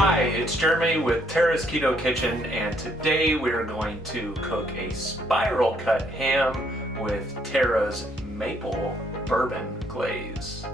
Hi, it's Jeremy with Tara's Keto Kitchen, and today we are going to cook a spiral cut ham with Tara's Maple-Bourbon Glaze.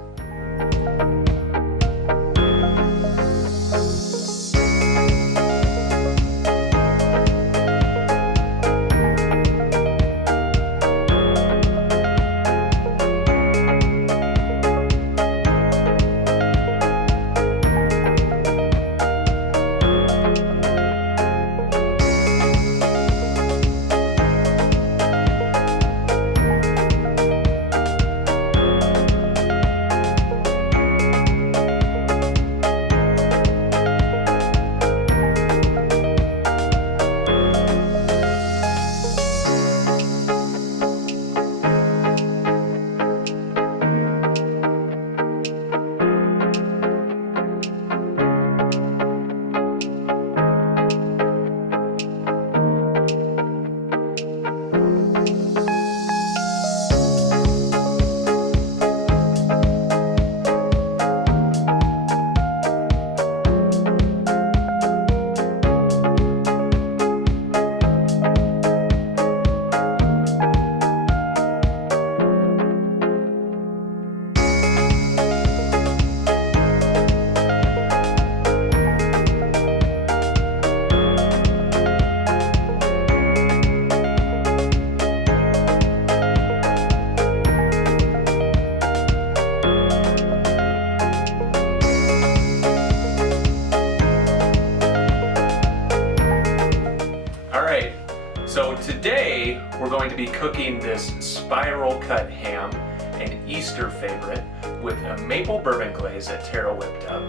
So today we're going to be cooking this spiral cut ham, an Easter favorite, with a maple bourbon glaze that Tara whipped up.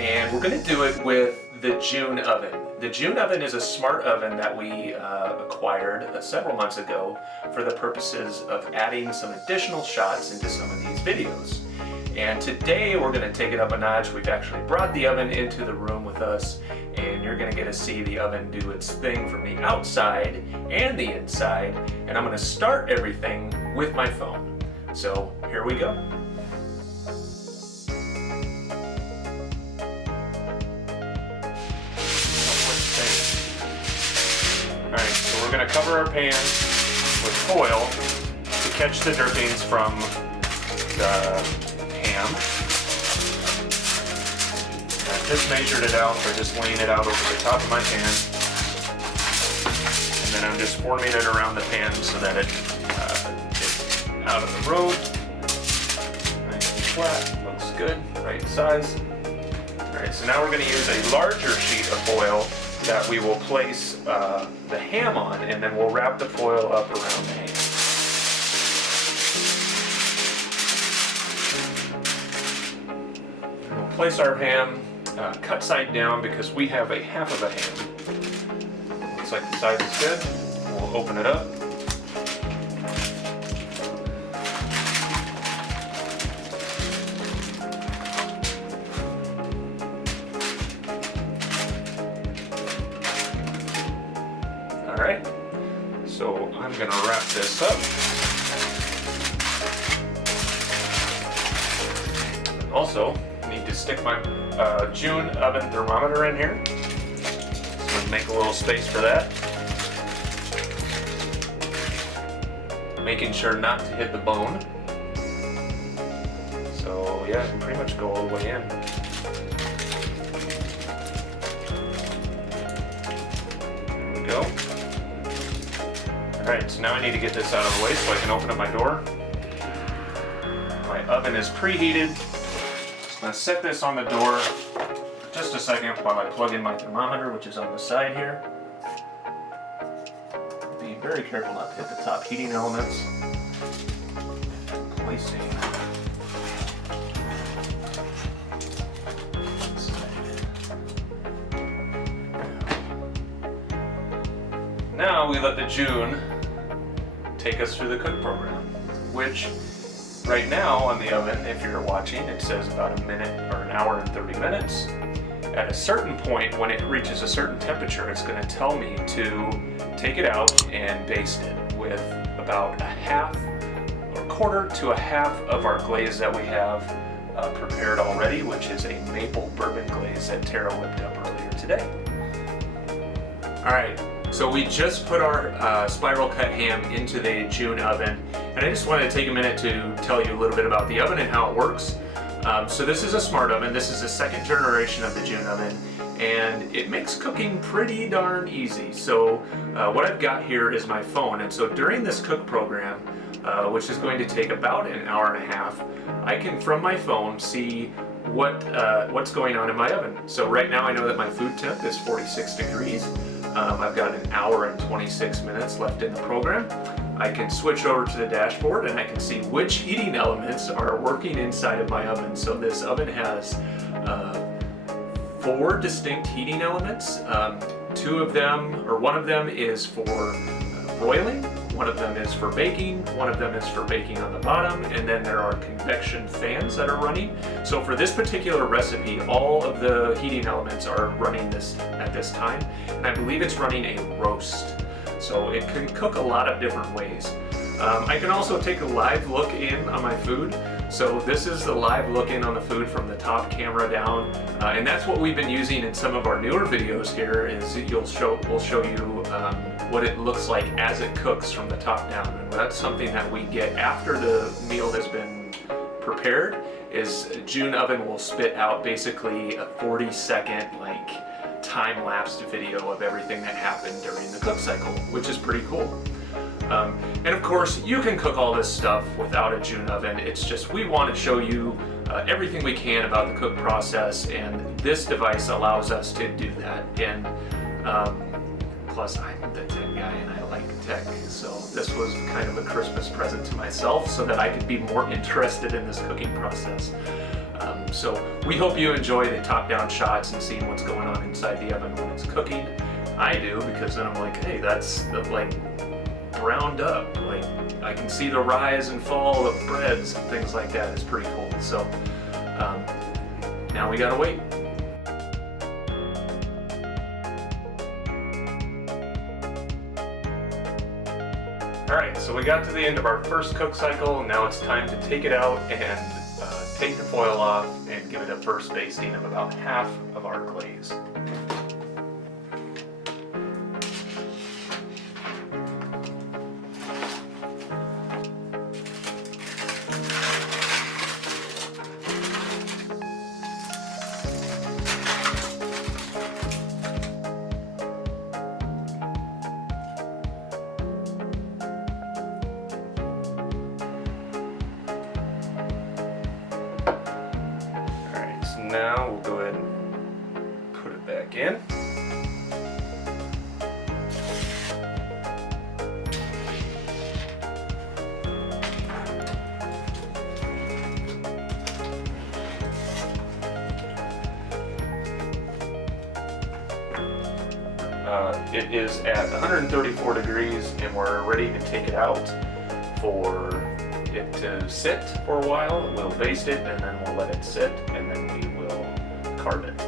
And we're going to do it with the DIJON oven. The DIJON oven is a smart oven that we acquired several months ago for the purposes of adding some additional shots into some of these videos. And today we're going to take it up a notch. We've actually brought the oven into the room with us, and you're going to get to see the oven do its thing from the outside and the inside. And I'm going to start everything with my phone. So here we go. Alright, so we're going to cover our pan with foil to catch the drippings from the ham. I just measured it out by just laying it out over the top of my pan, and then I'm just forming it around the pan so that it gets out of the road. Nice and flat, looks good, right size. Alright, so now we're going to use a larger sheet of foil that we will place the ham on, and then we'll wrap the foil up around the ham. Place our ham cut side down because we have a half of a ham. Looks like the size is good. We'll open it up. Alright, so I'm going to wrap this up. Also, need to stick my DIJON oven thermometer in here. So make a little space for that. Making sure not to hit the bone. So yeah, I can pretty much go all the way in. There we go. Alright, so now I need to get this out of the way so I can open up my door. My oven is preheated. I'm going to set this on the door for just a second while I plug in my thermometer, which is on the side here. Be very careful not to hit the top heating elements. Placing now we let the DIJON take us through the cook program, which right now on the oven, if you're watching, it says about a minute or an hour and 30 minutes. At a certain point, when it reaches a certain temperature, it's going to tell me to take it out and baste it with about a half or quarter to a half of our glaze that we have prepared already, which is a Maple-Bourbon Glaze that Tara whipped up earlier today. Alright, so we just put our spiral cut ham into the DIJON oven, and I just wanted to take a minute to tell you a little bit about the oven and how it works. So this is a smart oven. This is the second generation of the DIJON oven, and it makes cooking pretty darn easy. So what I've got here is my phone, and so during this cook program, which is going to take about an hour and a half, I can from my phone see what's going on in my oven. So right now I know that my food temp is 46 degrees. I've got an hour and 26 minutes left in the program. I can switch over to the dashboard and I can see which heating elements are working inside of my oven. So this oven has 4 distinct heating elements. One of them is for broiling, one of them is for baking, one of them is for baking on the bottom, and then there are convection fans that are running. So for this particular recipe, all of the heating elements are running at this time, and I believe it's running a roast. So it can cook a lot of different ways. I can also take a live look in on my food. So this is the live look in on the food from the top camera down, and that's what we've been using in some of our newer videos here. Is we'll show you what it looks like as it cooks from the top down, and that's something that we get after the meal has been prepared. Is DIJON oven will spit out basically a 40-second time-lapsed video of everything that happened during the cook cycle, which is pretty cool. And of course, you can cook all this stuff without a DIJON oven. It's just we want to show you everything we can about the cook process, and this device allows us to do that. And plus, I'm the tech guy and I like tech, so this was kind of a Christmas present to myself so that I could be more interested in this cooking process. So we hope you enjoy the top-down shots and seeing what's going on inside the oven when it's cooking. I do, because then I'm like, hey, that's browned up. I can see the rise and fall of breads and things like that. It's pretty cool. So now we gotta wait. Alright, so we got to the end of our first cook cycle, and now it's time to take it out and take the foil off and give it a first basting of about half of our glaze. Now we'll go ahead and put it back in. It is at 134 degrees and we're ready to take it out for it to sit for a while. We'll baste it and then we'll let it sit and then we will carb it.